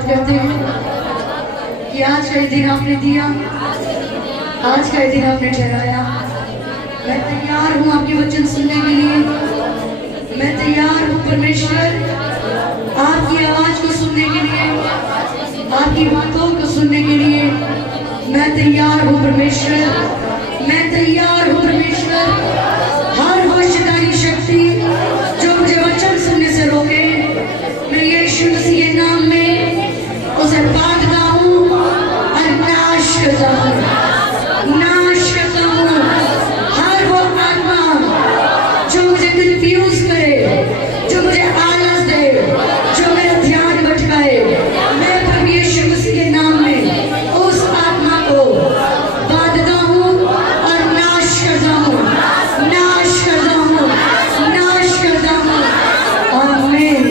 धन्यवाद करते हैं कि आज का दिन आपने दिया, आज का दिन आपने ठहराया। मैं तैयार हूँ आपके वचन सुनने के लिए, मैं तैयार हूँ परमेश्वर आपकी आवाज को सुनने के लिए, आपकी बातों को सुनने के लिए। मैं तैयार हूँ परमेश्वर, मैं तैयार हूँ परमेश्वर। हर वो शैतानी शक्ति जो मुझे वचन सुनने से रोके, मैं यीशु मसीह के नाम में उसे बांधता हूँ और नाश करता हूँ, नाश करता हूँ। हर वो आत्मा जो मुझे कंफ्यूज करे, जो मुझे आलस दे, जो मेरा ध्यान भटकाए, मैं प्रभु यीशु मसीह के नाम में उस आत्मा को बांधता हूँ और नाश करता हूँ, नाश करता हूँ, नाश करता हूँ। आमीन।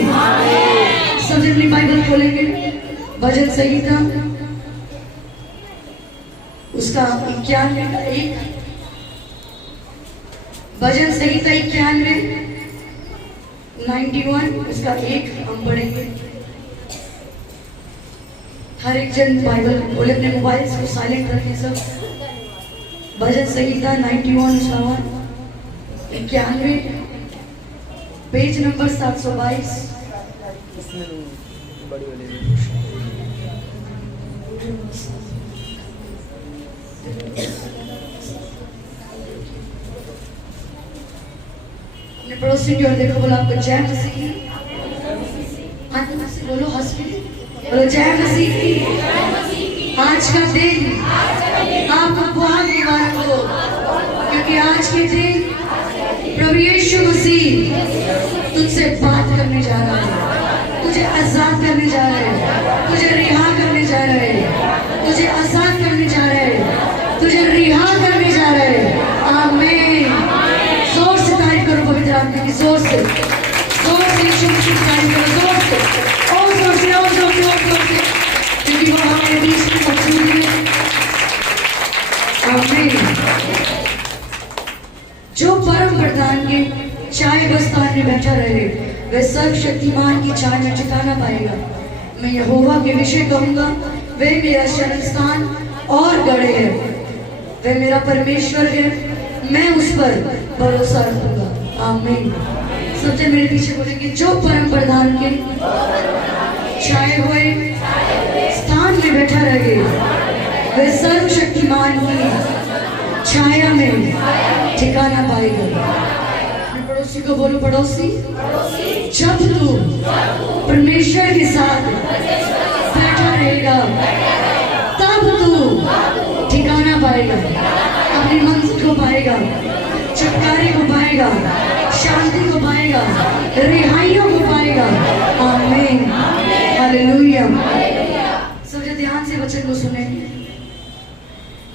सब जन अपनी बाइबल खोलेंगे, भजन संहिता उसका 91 का 1, भजन संहिता 91 उसका 1 हम पढ़ेंगे। हर एक जन बाइबल खोले, अपने मोबाइल को साइलेंट रखें सब। भजन संहिता 91 उसका 91, पेज नंबर 722। अपने पड़ोसी की ओर देखो, बोलो आपको जय मसीह की। आत्मा से बोलो, हॉस्पिटल बोलो जय मसीह की। आज का दिन आपको बहुत मुबारक हो, क्योंकि आज के दिन प्रभु यीशु मसीह तुझसे बात करने जा रहा है, तुझे आजाद करने जा रहा है, तुझे रिहा करने जा रहा है, तुझे आजाद करने जा रहा है, तुझे रिहा करने जा रहा है। आमीन। जोर से तारीफ करो पवित्र आत्मा की, जोर से, जोर से यीशु मसीह की तारीफ करो, जोर से, और जोर से, और जोर से, और जोर से, क्योंकि वो हमारे बीच में मौजूद है। आमीन। जो परम प्रधान के चाय बस्तान में बैठा रहे, वह सर्वशक्तिमान की छाया में ठिकाना पाएगा। मैं यहोवा के विषय कहूंगा, वह मेरा शरण स्थान और गढ़ है, वह मेरा परमेश्वर है, मैं उस पर भरोसा रखूंगा। आमीन। सबसे मेरे पीछे बोलेंगे, जो परम प्रधान के छाए हुए स्थान में बैठा रहे, वह सर्वशक्तिमान की छाया में ठिकाना पाएगा। पड़ोसी को बोलो, पड़ोसी जब तू परमेश्वर के साथ बैठा रहेगा, तब तू ठिकाना पाएगा, अपनी मंजिल को पाएगा, छुटकारे को पाएगा, शांति को पाएगा, रिहाइयों को पाएगा। आमीन। हालेलुया। सब जो ध्यान से वचन को सुनेंगे,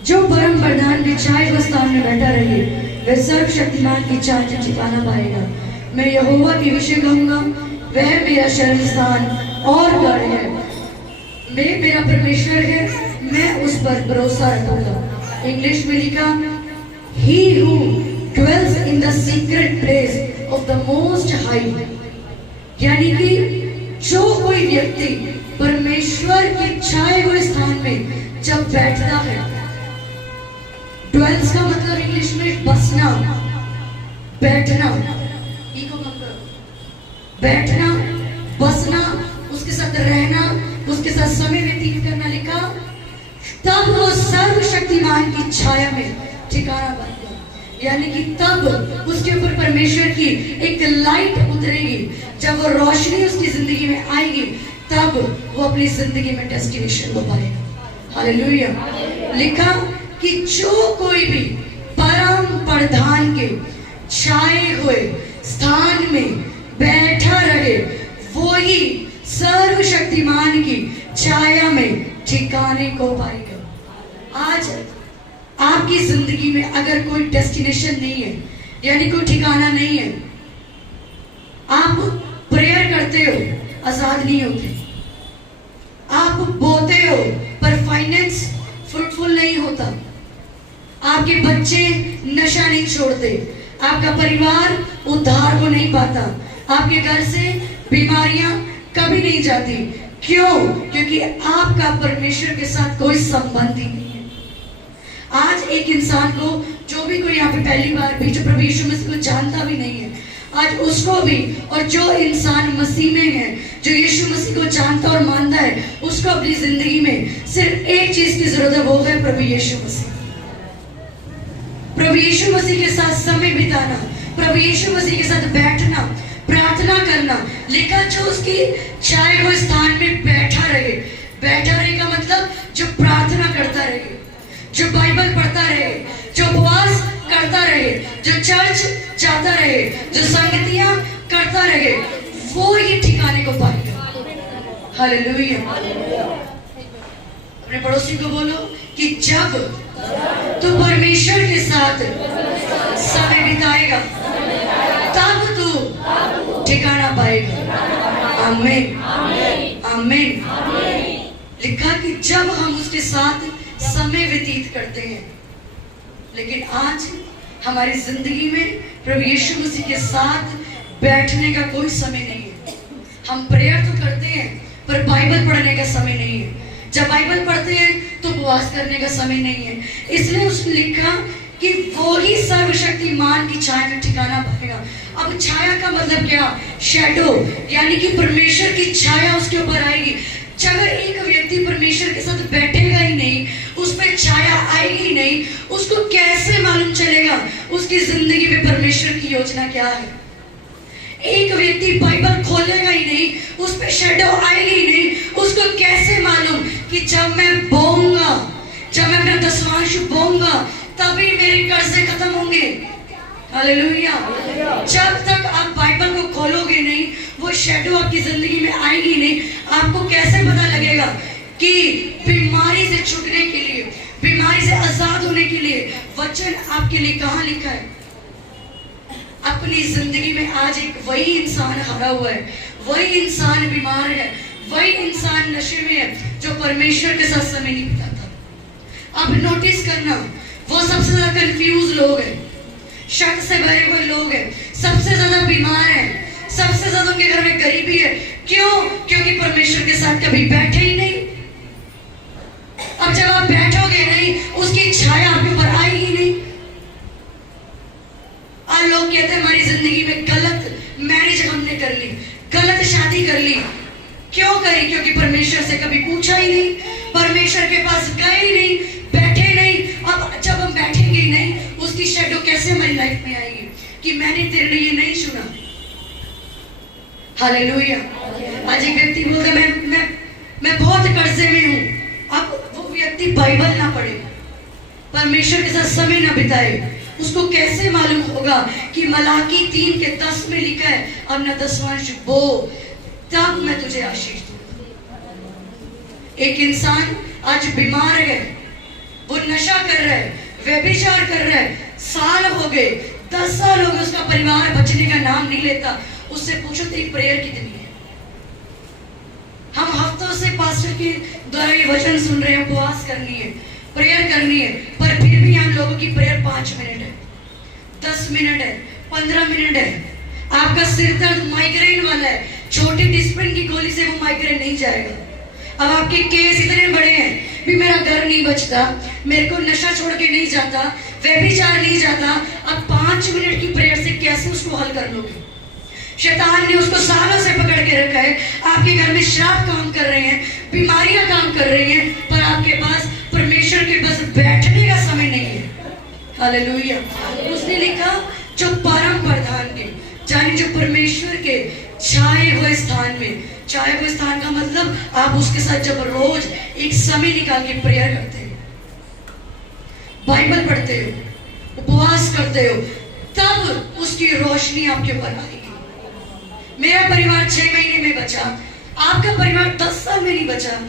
जो परम प्रधान के छाए बस्तान में बैठा रहे, वह सर्वशक्तिमान की छाया में ठिकाना पाएगा। मैं यहोवा के विषय कहूंगा, वह मेरा शरण स्थान और गढ़ है, मैं मेरा परमेश्वर है, मैं उस पर भरोसा रखूंगा। इंग्लिश में लिखा, He who dwells in the secret place of the Most High, यानी कि जो कोई व्यक्ति परमेश्वर के छाए हुए स्थान में जब बैठता है, dwells का मतलब इंग्लिश में बसना, बैठना, बैठना, बसना, उसके साथ रहना, उसके साथ समय व्यतीत करना लिखा, तब वो सर्वशक्तिमान की छाया में ठिकाना पाएगा। यानी कि तब उसके ऊपर परमेश्वर की एक लाइट उतरेगी, जब वो रोशनी उसकी जिंदगी में आएगी, तब वो अपनी जिंदगी में डेस्टिनेशन को पाएगा। हालेलुया। लिखा कि जो कोई भी परम प्रधान के छाए हुए स्थान में बैठा रहे, वो ही सर्वशक्तिमान की छाया में ठिकाने को पाएगा। आज आपकी जिंदगी में अगर कोई डेस्टिनेशन नहीं है, यानी कोई ठिकाना नहीं है, आप प्रेयर करते हो, आजाद नहीं होते, आप बोते हो पर फाइनेंस फ्रूटफुल नहीं होता, आपके बच्चे नशा नहीं छोड़ते, आपका परिवार उद्धार को नहीं पाता, आपके घर से बीमारियां कभी नहीं जाती, क्यों? क्योंकि आपका परमेश्वर के साथ कोई संबंध ही नहीं है। आज एक इंसान को, जो भी कोई यहाँ पे पहली बार भी जो प्रभु यीशु मसीह को जानता भी नहीं है, आज उसको भी, और जो इंसान मसीह में है, जो यीशु मसीह को जानता और मानता है, उसको अपनी जिंदगी में सिर्फ एक चीज की जरूरत है, वो है प्रभु यीशु मसीह। प्रभु यीशु मसीह के साथ समय बिताना, प्रभु यीशु मसीह के साथ बैठना, प्रार्थना करना। लिखा जो उसकी चाहे वो स्थान में बैठा रहे। बैठा रहे का मतलब जो प्रार्थना करता रहे, जो बाइबल पढ़ता रहे, जो उपवास करता रहे, जो चर्च जाता रहे, जो संगतियां करता रहे, वो ये ठिकाने को पाएगा। हालेलुया। अपने पड़ोसी को बोलो कि जब तू परमेश्वर के साथ समय बिताएगा, तब तू ठिकाना पाएगा। आमीन, आमीन। लिखा कि जब हम उसके साथ समय व्यतीत करते हैं। लेकिन आज हमारी जिंदगी में प्रभु यीशु मसीह के साथ बैठने का कोई समय नहीं है। हम प्रेयर तो करते हैं, पर बाइबल पढ़ने का समय नहीं है। जब बाइबल पढ़ते हैं तो उपवास करने का समय नहीं है। इसलिए उसने लिखा कि वो ही सर्वशक्तिमान की छाया में ठिकाना पाएगा। अब छाया का मतलब क्या? शैडो, यानी कि परमेश्वर की छाया उसके ऊपर आएगी। अगर एक व्यक्ति परमेश्वर के साथ बैठेगा ही नहीं, उस पर छाया आएगी ही नहीं, उसको कैसे मालूम चलेगा उसकी जिंदगी में परमेश्वर की योजना क्या है? एक व्यक्ति बाइबल खोलेगा ही नहीं, उस पर शैडो आएगी ही नहीं, उसको कैसे मालूम कि जब मैं बोऊंगा, जब मैं अपना दसवांश बोऊंगा, तभी मेरे कर्जे खत्म होंगे। हालेलुया। जब तक आप बाइबल को खोलोगे नहीं, वो शैडो आपकी जिंदगी में आएगी नहीं। आपको कैसे पता लगेगा कि बीमारी से छूटने के लिए, बीमारी से आजाद होने के लिए वचन आपके लिए कहाँ लिखा है? अपनी जिंदगी में आज एक वही इंसान हारा हुआ है, वही इंसान बीमार है, वही इंसान नशे में है जो परमेश्वर के साथ समय नहीं बिताता। अब नोटिस करना, वो सबसे ज्यादा कंफ्यूज लोग हैं, शक से भरे हुए लोग हैं, सबसे ज्यादा बीमार हैं, सबसे ज्यादा उनके घर में गरीबी है। क्यों? क्योंकि परमेश्वर के साथ कभी बैठे ही नहीं। अब जब आप बैठोगे नहीं, उसकी छाया आपके ऊपर आएगी नहीं। आज लोग कहते हैं हमारी जिंदगी में गलत मैरिज हमने कर ली, गलत शादी कर ली। क्यों करी? क्योंकि परमेश्वर से कभी पूछा ही नहीं, परमेश्वर के पास गए ही नहीं, बैठे नहीं। अब जब हम बैठेंगे ही नहीं, उसकी शैडो कैसे हमारी लाइफ में आएगी कि मैंने तेरे लिए नहीं सुना। हालेलुया। आज एक व्यक्ति बोलता है मैं बहुत कर्जे में हूं। अब वो व्यक्ति बाइबल ना पढ़े, परमेश्वर के साथ समय ना बिताए, उसको कैसे मालूम होगा कि मलाकी 3:10 में लिखा है, अब न दसवांश बो, तब मैं तुझे आशीष दूंगा। एक इंसान आज बीमार है, वो नशा कर रहा है, व्यभिचार कर रहा है, साल हो गए, 10 साल हो गए, उसका परिवार बचने का नाम नहीं लेता। उससे पूछो तेरी प्रेयर कितनी है? हम हफ्तों से पास्टर के द्वारा ये वचन सुन रहे हैं, उपवास करनी है, प्रेयर करनी है, पर फिर भी हम लोगों की प्रेयर 5 मिनट है, 10 मिनट है, 15 मिनट है। आपका सिर दर्द माइग्रेन वाला है, छोटी डिस्प्रिन की गोली से वो माइग्रेन नहीं जाएगा। अब आपके केस इतने बड़े हैं, भी मेरा घर नहीं बचता, मेरे को नशा छोड़ के नहीं जाता, व्यभिचार नहीं जाता। अब 5 मिनट की प्रेयर से कैसे उसको हल कर लोगे? शैतान ने उसको सालों से पकड़ के रखा है। आपके घर में श्राप काम कर रहे हैं, बीमारियां काम कर रही हैं, पर आपके पास परमेश्वर के पास बैठने का समय नहीं है। हालेलुया। उसने लिखा जो परम प्रधान के, यानी जो परमेश्वर के छाए हुए स्थान में, छाए हुए स्थान का मतलब आप उसके साथ जब रोज एक समय निकाल के प्रेयर करते हो, बाइबल पढ़ते हो, उपवास करते हो, तब उसकी रोशनी आपके ऊपर आएगी। मेरा परिवार 6 महीने में बचा, आपका परिवार 10 साल में नहीं बचा।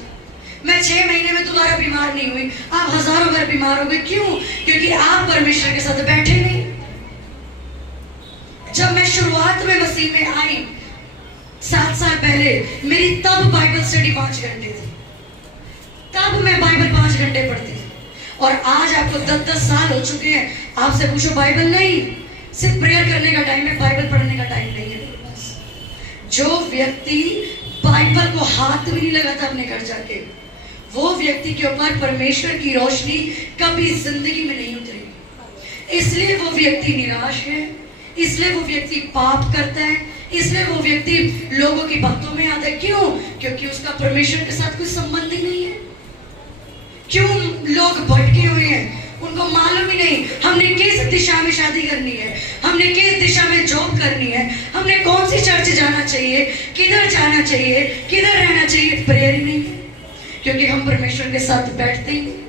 मैं 6 महीने में दोबारा बीमार नहीं हुई, आप हजारों बार बीमार हो गए। क्यों? क्योंकि आप परमेश्वर के साथ बैठे नहीं। जब मैं शुरुआत में मसीह में आई 7 साल पहले, मेरी तब बाइबल स्टडी 5 घंटे थी, तब मैं बाइबल 5 घंटे पढ़ती थी। और आज आपको 10-10 साल हो चुके हैं, आपसे पूछो बाइबल नहीं, सिर्फ प्रेयर करने का टाइम है, बाइबल पढ़ने का टाइम नहीं है। जो व्यक्ति बाइबल को हाथ भी नहीं लगाता अपने घर जाके, वो व्यक्ति के ऊपर परमेश्वर की रोशनी कभी जिंदगी में नहीं उतरेगी। इसलिए वो व्यक्ति निराश है, इसलिए वो व्यक्ति पाप करता है, इसलिए वो व्यक्ति लोगों की बातों में आता है। क्यों? क्योंकि उसका परमेश्वर के साथ कोई संबंध ही नहीं है। क्यों लोग भटके हुए हैं? उनको मालूम ही नहीं हमने किस दिशा में शादी करनी है, हमने किस दिशा में जॉब करनी है, हमने कौन सी चर्च जाना चाहिए, किधर जाना चाहिए, किधर रहना चाहिए। प्रेयर ही नहीं है, क्योंकि हम परमेश्वर के साथ बैठते ही नहीं।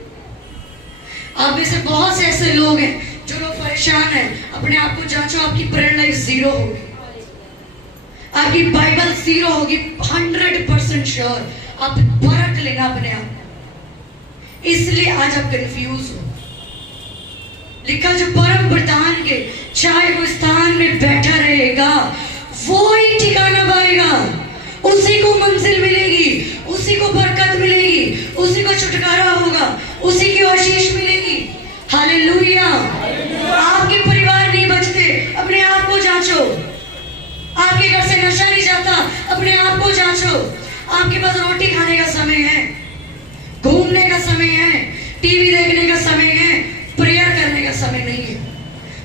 आप में से बहुत से ऐसे लोग हैं जो लोग परेशान हैं। अपने आप को जांचो, आपकी प्रेयर लाइफ जीरो होगी, आपकी बाइबल जीरो होगी, 100% श्योर। आप परख लेना अपने आप। इसलिए आज आप कंफ्यूज हो। लिखा जो परम प्रधान के चाहे वो स्थान में बैठा रहेगा वो ही ठिकाना पाएगा, उसी को मंजिल मिलेगी, उसी को बरकत मिलेगी, उसी को छुटकारा होगा, उसी की आशीष मिलेगी। हालेलुया। आपके परिवार नहीं बचते, अपने आप को जांचो। आपके घर से नशा नहीं जाता, अपने आप को जांचो। आपके पास रोटी खाने का समय है, घूमने का समय है, टीवी देखने का समय है, प्रेयर करने का समय नहीं है।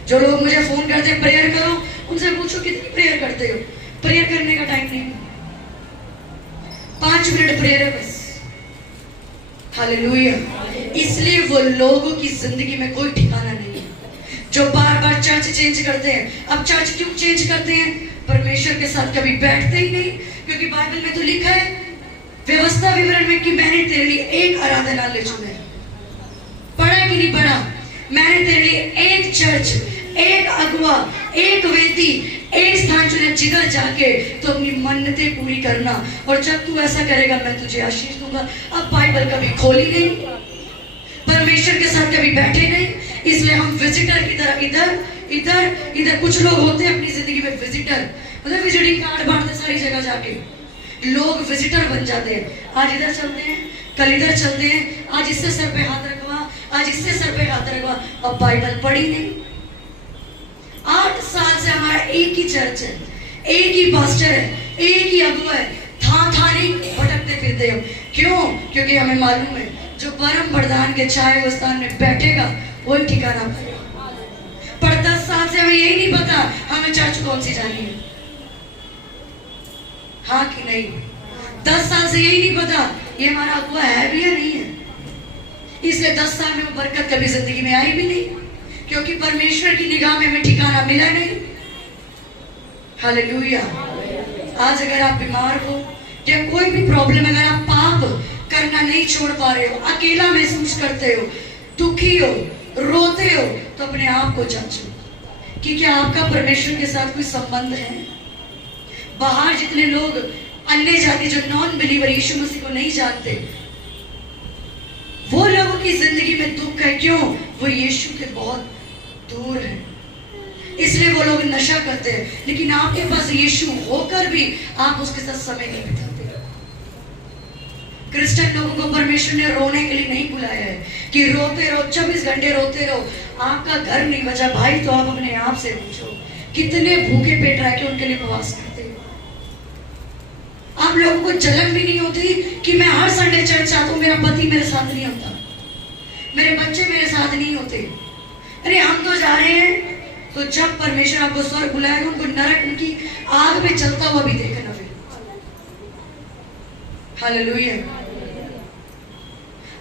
जो लोग मुझे फोन करते हैं प्रेयर करो, उनसे पूछो कितनी प्रेयर करते हो। प्रेयर करने का टाइम नहीं, 5 मिनट प्रेयर है बस। हालेलुया। इसलिए वो लोगों की जिंदगी में कोई ठिकाना नहीं है जो बार बार चर्च चेंज करते हैं। अब चर्च क्यों चेंज करते हैं? परमेश्वर के साथ कभी बैठते ही नहीं, क्योंकि बाइबल में तो लिखा है व्यवस्था विवरण में कि मैंने तेरे लिए एक आराधनालय चुना है। पढ़ा कि नहीं पढ़ा? मैंने तेरे लिए एक चर्च, एक अगुआ, एक वेदी, एक स्थान चुना, जिधर जाके तो अपनी मन्नतें पूरी करना। और जब तू ऐसा करेगा मैं तुझे आशीष दूंगा। अब बाइबल कभी खोली नहीं, परमेश्वर के साथ कभी बैठे नहीं, इसलिए हम विजिटर की तरह इधर इधर इधर। कुछ लोग होते हैं अपनी जिंदगी में विजिटर, मतलब विजिटिंग कार्ड बांटते सारी जगह जाके। लोग विजिटर बन जाते हैं। आज इधर चलते हैं, कल इधर चलते हैं, आज इससे सर पे हाथ रखवा, आज इससे सर पे हाथ रखवा, और बाइबल पढ़ी नहीं। 8 साल से हमारा एक ही चर्च है, एक ही पास्टर है, एक ही अगुआ है, था नहीं भटकते फिरते हो। क्यों? क्योंकि हमें मालूम है जो परम प्रधान के छाए हुए स्थान में बैठेगा वही ठिकाना पाएगा। पर 10 साल से हमें यही नहीं पता हमें चर्च कौन सी जानी है, हाँ कि नहीं? 10 साल से यही नहीं पता ये हमारा अगुआ है भी या नहीं है। इसलिए 10 साल में वो बरकत कभी जिंदगी में आई भी नहीं, क्योंकि परमेश्वर की निगाह में हमें ठिकाना मिला नहीं। हालेलुया। आज अगर आप बीमार हो या कोई भी प्रॉब्लम, अगर आप पाप करना नहीं छोड़ पा रहे हो, अकेला महसूस करते हो, दुखी हो, रोते हो, तो अपने आप को जांचो कि क्या आपका परमेश्वर के साथ कोई संबंध है। बाहर जितने लोग अन्य जाति जो नॉन बिलीवर यीशु मसीह को नहीं जानते, वो लोगों की जिंदगी में दुख है। क्यों? वो यीशु के बहुत दूर है, इसलिए वो लोग नशा करते हैं। लेकिन आपके पास यीशु होकर भी आप उसके साथ समय नहीं बिताते। क्रिश्चियन लोगों को परमेश्वर ने रोने के लिए नहीं बुलाया है कि रोते रहो, 24 घंटे रोते रहो, आपका घर नहीं बचा भाई। तो आप अपने आप से पूछो कितने भूखे पेट रह के उनके लिए उपवास करते हो। आप लोगों को जलन भी नहीं होती कि मैं हर संडे चर्च आता हूं, मेरा पति मेरे साथ नहीं होता, मेरे बच्चे मेरे साथ नहीं होते। अरे हम तो जा रहे हैं, तो जब परमेश्वर आपको स्वर्ग बुलाएगा, उनको नरक उनकी आग में चलता हुआ भी देखना फिर। हालेलुया।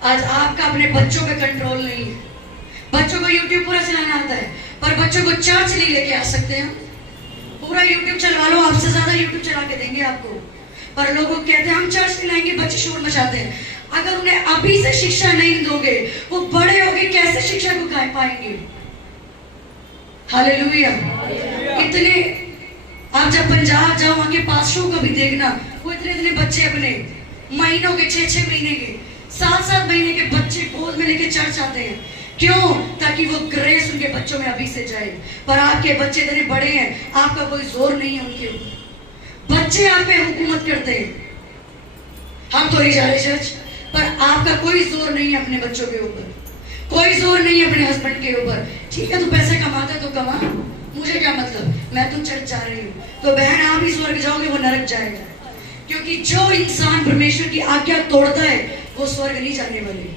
आज आपका अपने बच्चों पे कंट्रोल नहीं है। बच्चों को यूट्यूब पूरा चलाना आता है, पर बच्चों को चर्च नहीं लेके आ सकते हैं। पूरा यूट्यूब चलवा लो, आपसे ज्यादा यूट्यूब चला के देंगे आपको। पर लोग कहते हैं हम चर्च नहीं लाएंगे, बच्चे शोर मचाते हैं। अगर उन्हें अभी से शिक्षा नहीं दोगे, वो बड़े होके कैसे शिक्षा को पाएंगे। हालेलुया। इतने आप जब पंजाब जाओ, वहां के पास्टरों को भी देखना, वो इतने बच्चे अपने महीनों के 6-6 महीने के 7-7 महीने के बच्चे गोद में लेके चर्च आते हैं। क्यों? ताकि वो ग्रेस उनके बच्चों में अभी से जाए। पर आपके बच्चे इतने बड़े हैं, आपका कोई जोर नहीं है उनके ऊपर। बच्चे आप पे हुकूमत करते हैं, हम तो नहीं जा रहे चर्च, पर आपका कोई जोर नहीं है अपने बच्चों के ऊपर, कोई जोर नहीं है अपने हस्बैंड के ऊपर। ठीक है, तू पैसे कमाता तो कमा, मुझे क्या मतलब, मैं तो चर्च जा रही हूँ। तो बहन आप ही स्वर्ग जाओगे, वो नरक जाएगा। क्योंकि जो इंसान परमेश्वर की आज्ञा तोड़ता है वो स्वर्ग नहीं जाने वाले।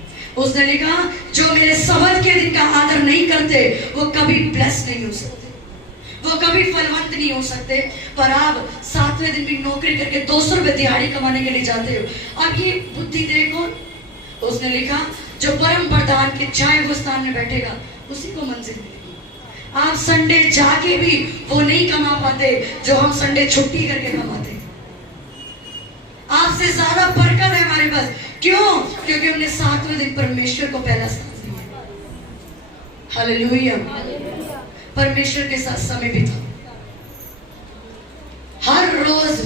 उसने लिखा जो मेरे सबत के दिन का आदर नहीं करते वो कभी ब्लेस नहीं हो सकते, वो कभी फलवंत नहीं हो सकते। पर आप 7वें दिन भी नौकरी करके 200 रुपए दिहाड़ी कमाने के लिए जाते हो। अब ये बुद्धि देखो, उसने लिखा जो परम प्रधान के छाए हुए स्थान में बैठेगा उसी को मंजिल मिलेगी। आप संडे जाके भी वो नहीं कमा पाते जो हम संडे छुट्टी करके कमाते। आपसे ज्यादा बरकत है हमारे पास, क्यों? क्योंकि हमने 7वें दिन परमेश्वर को पहला स्थान दिया। हालेलुया। परमेश्वर के साथ समय बिताओ। हर रोज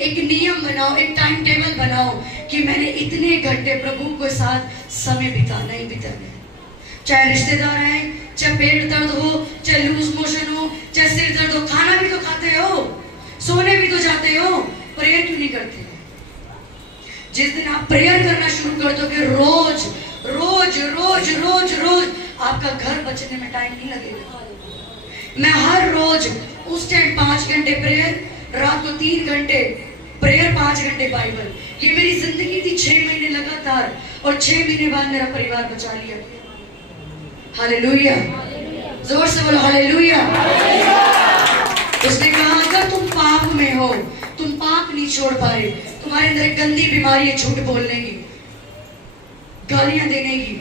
एक नियम बनाओ, एक टाइम टेबल बनाओ कि मैंने इतने घंटे प्रभु के साथ समय बिताना ही बिताना है। चाहे रिश्तेदार आए, चाहे पेट दर्द हो, चाहे लूज मोशन हो, चाहे सिर दर्द हो, खाना भी तो खाते हो, सोने भी तो जाते हो, प्रेयर क्यों नहीं करते? जिस दिन आप प्रेयर करना शुरू कर दोगे, रोज रोज रोज रोज रोज आपका घर बचने में टाइम नहीं लगेगा। मैं हर रोज उस टाइम 5 घंटे प्रेयर, रात को 3 घंटे प्रेयर, 5 घंटे बाइबल, ये मेरी जिंदगी थी 6 महीने लगातार, और 6 महीने बाद मेरा परिवार बचा लिया। हालेलुया, जोर से बोलो हालेलुया। उसने कहा अगर तुम पाप में हो, तुम पाप नहीं छोड़ पाए, तुम्हारे अंदर एक गंदी बीमारी है झूठ बोलने की, गालियां देने की,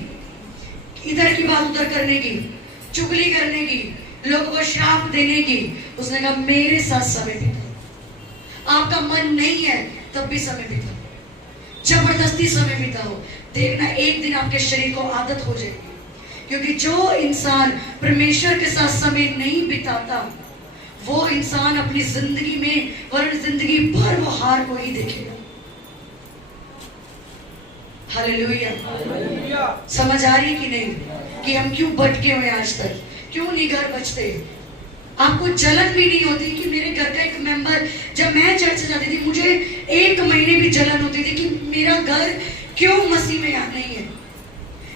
इधर की बात उधर करने की, चुगली करने की, लोगों को श्राप देने की। उसने कहा मेरे साथ समय बिताओ। आपका मन नहीं है तब भी समय बिताओ, जबरदस्ती समय बिताओ। देखना एक दिन आपके शरीर को आदत हो जाएगी। क्योंकि जो इंसान परमेश्वर के साथ समय नहीं बिताता वो इंसान अपनी जिंदगी में, वरन जिंदगी भर वो हार को ही देखेगा। हालेलुया। समझ आ रही कि नहीं कि हम क्यों भटके हुए आज तक, क्यों नहीं घर बचते? आपको जलन भी नहीं होती कि मेरे घर का एक मेंबर, जब मैं चर्च जाती थी मुझे 1 महीने भी जलन होती थी कि मेरा घर क्यों मसीह में नहीं है,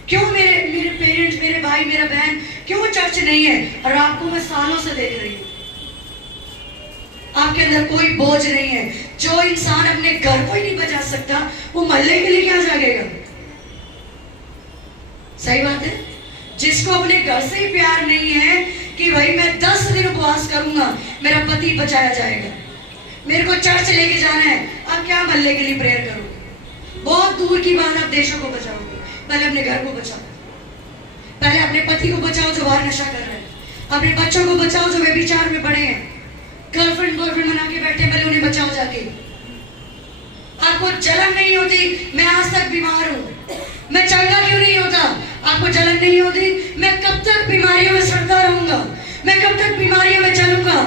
क्यों मेरे पेरेंट्स, मेरे भाई, मेरा बहन क्यों चर्च नहीं है। और आपको मैं सालों से देख रही हूँ, आपके अंदर कोई बोझ नहीं है। जो इंसान अपने घर को ही नहीं बचा सकता वो मोहल्ले के लिए क्या जागेगा? सही बात है। जिसको अपने घर से ही प्यार नहीं है कि भाई मैं 10 दिन उपवास करूंगा मेरा पति बचाया जाएगा, मेरे को चर्च लेके जाना है, अब क्या मोहल्ले के लिए प्रेयर करोगे? बहुत दूर की बात, आप देशों को बचाओगे, पहले अपने घर को बचाओ, पहले अपने पति को बचाओ जो बाहर नशा कर रहे हैं, अपने बच्चों को बचाओ जो व्यभिचार में पड़े हैं, गर्लफ्रेंड बॉयफ्रेंड बना के बैठे, पहले उन्हें बचाओ जाके। आपको जलन नहीं होती मैं आज तक बीमार हूं, मैं चंगा क्यों नहीं होता? आपको जलन नहीं होती मैं कब तक बीमारियों में सड़ता रहूंगा, मैं कब तक बीमारियों में चलूंगा,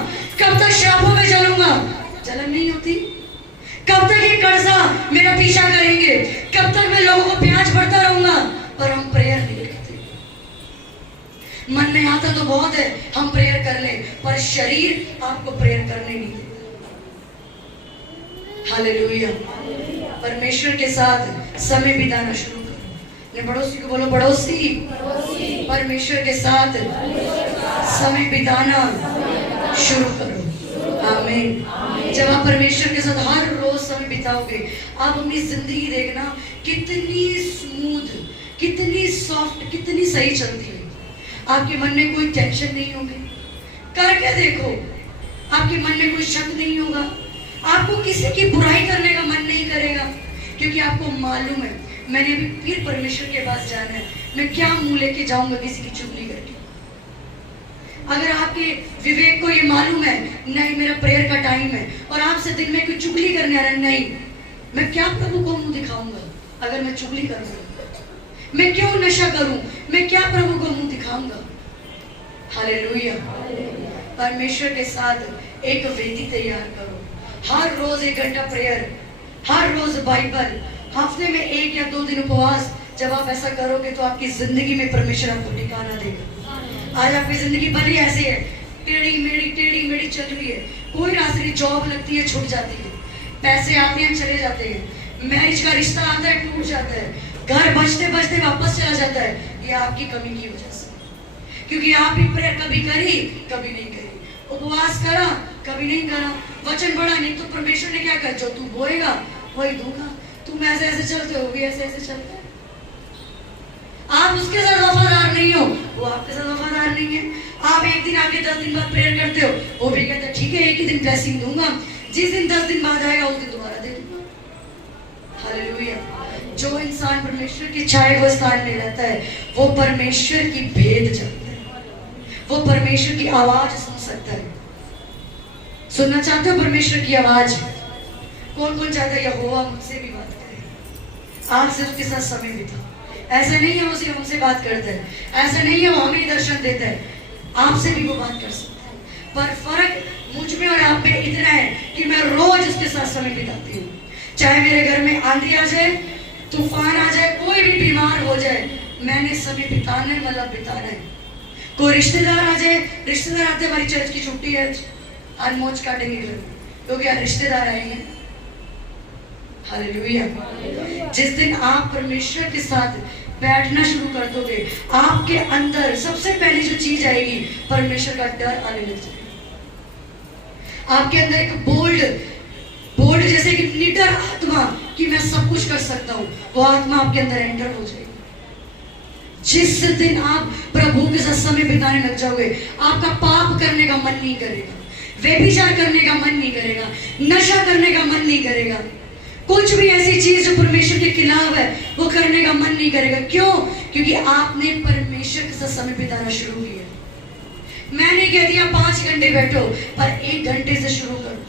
कब तक श्रापों में चलूंगा? जलन नहीं होती। कब तक ये कर्जा मेरा पीछा करेंगे, कब तक मैं लोगों को प्याज भरता रहूंगा? पर हम प्रेयर नहीं करते। मन में आता तो बहुत है हम प्रेयर कर लें, पर शरीर आपको प्रेयर करने नहीं देता। हालेलुया। परमेश्वर के साथ समय बिताना शुरू करो। अपने पड़ोसी को बोलो पड़ोसी, परमेश्वर के साथ समय बिताना शुरू करो। आमीन। जब आप परमेश्वर के साथ हर रोज समय बिताओगे, आप अपनी जिंदगी देखना कितनी स्मूथ, कितनी सॉफ्ट, कितनी सही चलती है। आपके मन में कोई टेंशन नहीं होगी, करके देखो, आपके मन में कोई शक नहीं होगा, आपको किसी की बुराई करने का मन नहीं करेगा, क्योंकि आपको मालूम है मैंने अभी फिर परमेश्वर के पास जाना है, मैं क्या मुंह लेके जाऊंगा किसी की चुगली करके। अगर आपके विवेक को ये मालूम है नहीं मेरा प्रेयर का टाइम है, और आपसे दिन में कोई चुगली करने आ रहा है, नहीं मैं क्या प्रभु को मुंह दिखाऊंगा अगर मैं चुगली करूंगा, मैं क्यों नशा करूं, मैं क्या प्रभु को मुंह दिखाऊंगा? हालेलुया। परमेश्वर के साथ एक वेदी तैयार करो, हर रोज 1 घंटा प्रेयर, हर रोज बाइबल, हफ्ते में 1 या 2 दिन उपवास। जब आप ऐसा करोगे तो आपकी जिंदगी में परमेश्वर आपको ठिकाना देगा। आज आपकी जिंदगी भली ऐसी है, टेढ़ी मेढ़ी चल रही है, कोई रास्ते नहीं, जॉब लगती है छूट जाती है, पैसे आते हैं चले जाते हैं, मैरिज का रिश्ता आता है टूट जाता है, घर बचते बचते वापस चला जाता है। ये आपकी कमी की वजह से, क्योंकि आप भी प्रेयर कभी करी कभी नहीं करी, उपवास करा कभी नहीं करा। वचन बढ़ा नहीं तो परमेश्वर ने क्या कहा, जो तू बोएगा वही दूंगा। तुम ऐसे ऐसे चलते हो, भी ऐसे ऐसे चलते हैं। आप उसके साथ वफादार नहीं हो, वो आपके साथ वफादार नहीं है। आप एक दिन आके 10 दिन बाद प्रेयर करते हो, वो भी कहता है ठीक है एक ही दिन ब्लेसिंग दूंगा, जिस दिन 10 दिन बाद आएगा उस दिन दोबारा दे दूंगा। हालेलुया। जो इंसान परमेश्वर की छाए हुए स्थान में रहता है, वो परमेश्वर की भेद जानता है, वो परमेश्वर की आवाज सुन सकता है। सुनना चाहते हो परमेश्वर की आवाज? कौन कौन चाहता है यहोवा मुझसे भी बात करे, आपसे उसके साथ समय बिताओ। ऐसा नहीं है वो सिर्फ हमसे बात करता है, ऐसा नहीं है वो हमें दर्शन देता है, आपसे भी वो बात कर सकता है। पर फर्क मुझ में और आप में इतना है कि मैं रोज उसके साथ समय बिताती हूँ। चाहे मेरे घर में आंधी आ जाए, तूफान आ जाए, कोई भी बीमार हो जाए, मैंने समय बिताना है, मतलब बिताना है। कोई रिश्तेदार आ जाए, रिश्तेदार आते हमारी चर्च की छुट्टी है, आज मौज काटेंगे क्योंकि आज रिश्तेदार आएंगे। हालेलुया। जिस दिन आप परमेश्वर के साथ बैठना शुरू कर दोगे, आपके अंदर सबसे पहली जो चीज आएगी, परमेश्वर का डर आने लग जाएगा। आपके अंदर एक बोल्ड जैसे कि निडर आत्मा कि मैं सब कुछ कर सकता हूँ, वो आत्मा आपके अंदर एंटर हो जाएगी। जिस दिन आप प्रभु के साथ समय बिताने लग जाओगे, आपका पाप करने का मन नहीं करेगा, व्यभिचार करने का मन नहीं करेगा, नशा करने का मन नहीं करेगा, कुछ भी ऐसी चीज जो परमेश्वर के खिलाफ है वो करने का मन नहीं करेगा। क्यों? क्योंकि आपने परमेश्वर के साथ समय बिताना शुरू किया। मैंने कह दिया 5 घंटे बैठो, पर 1 घंटे से शुरू करो।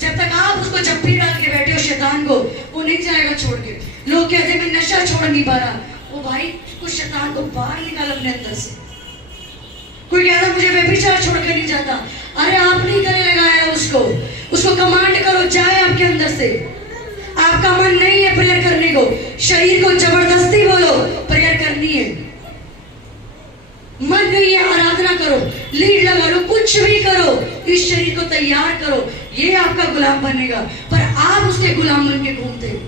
जब तक आप उसको जप्पी डाल के बैठे हो शैतान को, वो नहीं जाएगा छोड़ के। लोग कहते हैं मैं नशा छोड़ नहीं पा रहा, वो भाई कुछ शैतान को बाहर निकाल अपने अंदर से। कोई कहता मुझे व्यभिचार छोड़ के नहीं जाता, अरे आप नहीं गले लगाया उसको कमांड करो, जाए आपके अंदर से। आपका मन नहीं है प्रेयर करने को, शरीर को जबरदस्ती बोलो प्रेयर करनी है। मन नहीं है, आराधना करो, लीड लगा लो, कुछ भी करो, इस शरीर को तैयार करो, ये आपका गुलाम बनेगा। पर आप उसके गुलाम बन के घूमते हो,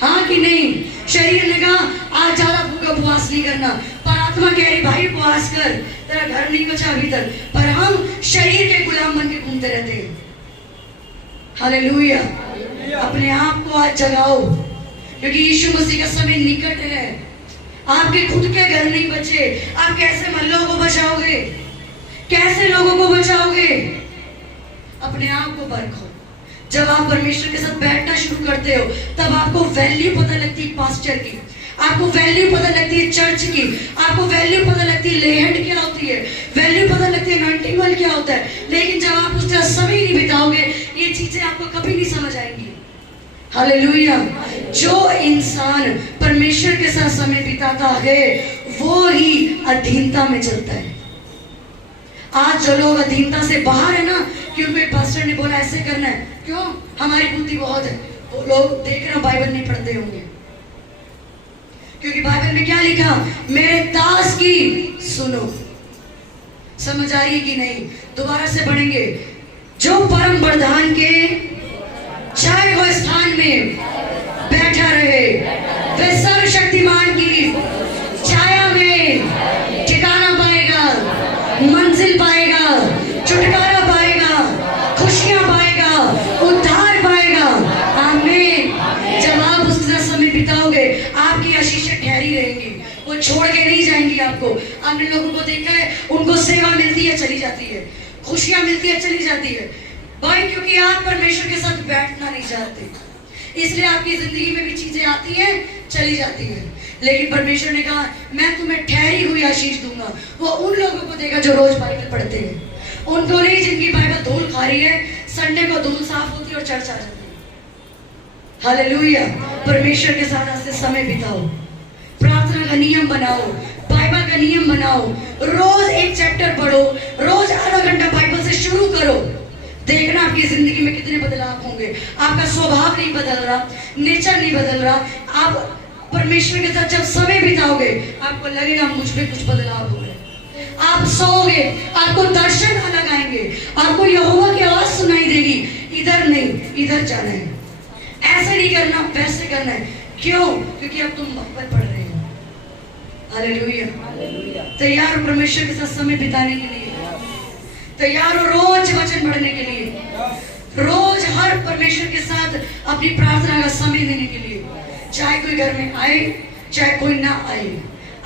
हाँ कि नहीं? शरीर ने कहा आज ज्यादा भूखा उपवास नहीं करना, पर आत्मा कह रही भाई उपवास कर, तेरा घर नहीं बचा अभी तक। पर हम शरीर के गुलाम बन के घूमते रहते हैं। हालेलुया। अपने आप को आज जगाओ, क्योंकि यीशु मसीह का समय निकट है। आपके खुद के घर नहीं बचे, आप कैसे मोहल्लों को बचाओगे, कैसे लोगों को बचाओगे? अपने आप को परखो। जब आप परमेश्वर के साथ बैठना शुरू करते हो, तब आपको वैल्यू पता लगती है पास्टर की, आपको वैल्यू पता लगती है चर्च की, आपको वैल्यू पता लगती है लेहंड क्या होती है, वैल्यू पता लगती है अनॉइंटिंग ऑयल क्या होता है। लेकिन जब आप उसका समय नहीं बिताओगे, ये चीजें आपको कभी नहीं समझ आएंगी। हालेलुया। जो इंसान परमेश्वर के साथ समय बिताता है, वो ही अधीनता में चलता है। आज जो लोग अधीनता से बाहर है ना, क्योंकि पास्टर ने बोला ऐसे करना है, क्यों? हमारी बुद्धि बहुत है, वो लोग देख रहे बाइबल नहीं पढ़ते होंगे, क्योंकि बाइबल में क्या लिखा? मेरे दास की सुनो। समझ आई कि नहीं? दोबारा से पढ़ेंगे। जो परम प्रधान के छाए हुए स्थान में बैठा रहे, वह सर्वशक्तिमान की छाया में ठिकाना पाएगा, मंजिल पाएगा, छुटकारा पाएगा, खुशियां पाएगा, उद्धार पाएगा। आमीन। जब आप उस तरह समय बिताओगे, आपकी आशीषें ठहरी रहेंगी, वो छोड़ के नहीं जाएंगी आपको। आपने लोगों को देखा है, उनको सेवा मिलती है चली जाती है, खुशियां मिलती है चली जाती है। भाई क्योंकि आप परमेश्वर के साथ बैठना नहीं चाहते, इसलिए आपकी जिंदगी में भी चीजें आती हैं चली जाती है। लेकिन परमेश्वर ने कहा मैं तुम्हें ठहरी हुई आशीष दूंगा। वो उन लोगों को देगा जो रोज बाइबल पढ़ते हैं, उनको नहीं जिनकी बाइबल धूल खा रही है, संडे को धूल साफ होती है और चर्च आ जाती है। हालेलुया। परमेश्वर के साथ आज से समय बिताओ, प्रार्थना का नियम बनाओ, बाइबल का नियम बनाओ, रोज एक चैप्टर पढ़ो, रोज आधा घंटा बाइबल से शुरू करो। देखना आपकी जिंदगी में कितने बदलाव होंगे। आपका स्वभाव नहीं बदल रहा, नेचर नहीं बदल रहा, आप परमेश्वर के साथ जब समय बिताओगे, आपको लगेगा मुझ में कुछ बदलाव हो गए। आप सोओगे, आपको दर्शन अलग आएंगे, आपको यहोवा की आवाज सुनाई देगी, इधर नहीं इधर जाना है, ऐसे नहीं करना वैसे करना है। क्यों? क्योंकि अब तुम बाइबल पढ़ रहे हो। हालेलुया। तैयार परमेश्वर के साथ समय बिताने के लिए? तैयार हो रोज वचन पढ़ने के लिए, रोज हर परमेश्वर के साथ अपनी प्रार्थना का समय देने के लिए। चाहे कोई घर में आए चाहे कोई ना आए,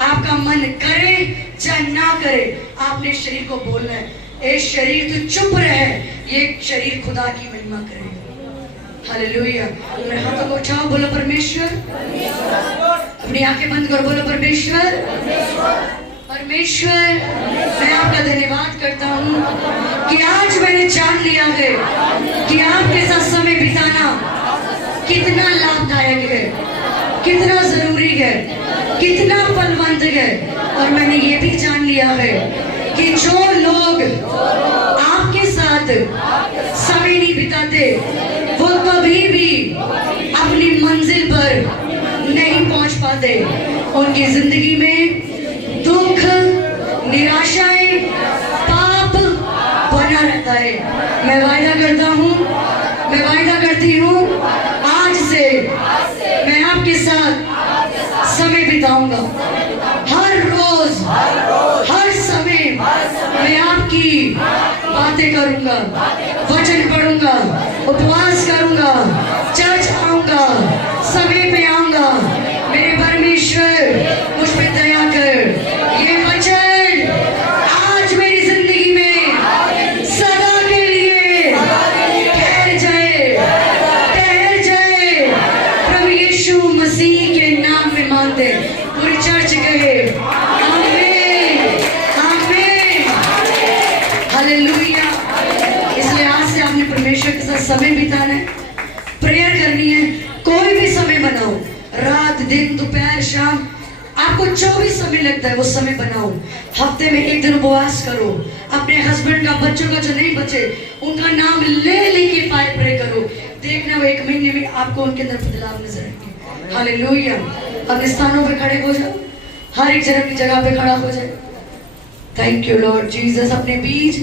आपका मन करे चाहे ना करे, आपने शरीर को बोलना है, ए शरीर तू चुप रहे, ये शरीर खुदा की महिमा करेगा। हालेलुया। मेरे हाथों को उठाओ, बोलो परमेश्वर। अपनी आंखें बंद करो, बोलो परमेश्वर। परमेश्वर, मैं आपका धन्यवाद करता हूँ कि आज मैंने जान लिया है कि आपके साथ समय बिताना कितना लाभदायक है, कितना जरूरी है, कितना फलवंत है। और मैंने ये भी जान लिया है कि जो लोग आपके साथ समय नहीं बिताते वो कभी भी अपनी मंजिल पर नहीं पहुंच पाते। उनकी जिंदगी में दुख, निराशाएं, पाप बना रहता है। मैं वायदा करता हूँ, मैं वायदा करती हूँ, आज से मैं आपके साथ समय बिताऊंगा। हर रोज, हर समय मैं आपकी बातें करूंगा, वचन पढ़ूंगा, उपवास करूंगा, चर्च आऊंगा, समय पे आऊंगा। मेरे परमेश्वर मुझ पे दया कर। ये वचन आज मेरी जिंदगी में सदा के लिए ठहर जाए, ठहर जाए। प्रभु यीशु मसीह के नाम में मांगते, पूरी चर्च कहे आमीन, आमीन, हालेलुया। इसलिए आज से आपने परमेश्वर के साथ समय बिताना है, प्रेयर करनी है। कोई भी समय बनाओ, रात, दिन, दोपहर, शाम, आपको जो भी समय लगता है वो समय बनाओ। हफ्ते में एक दिन उपवास करो। अपने हस्बैंड का, बच्चों का जो नहीं बचे उनका नाम ले लेके फायर प्रे करो। देखना वो 1 महीने में आपको उनके अंदर बदलाव नजर आएंगे। हालेलुया। अपने स्थानों पे खड़े हो जाओ, हर एक जन अपनी जगह पे खड़ा हो जाए। Thank you Lord Jesus. अपने बीच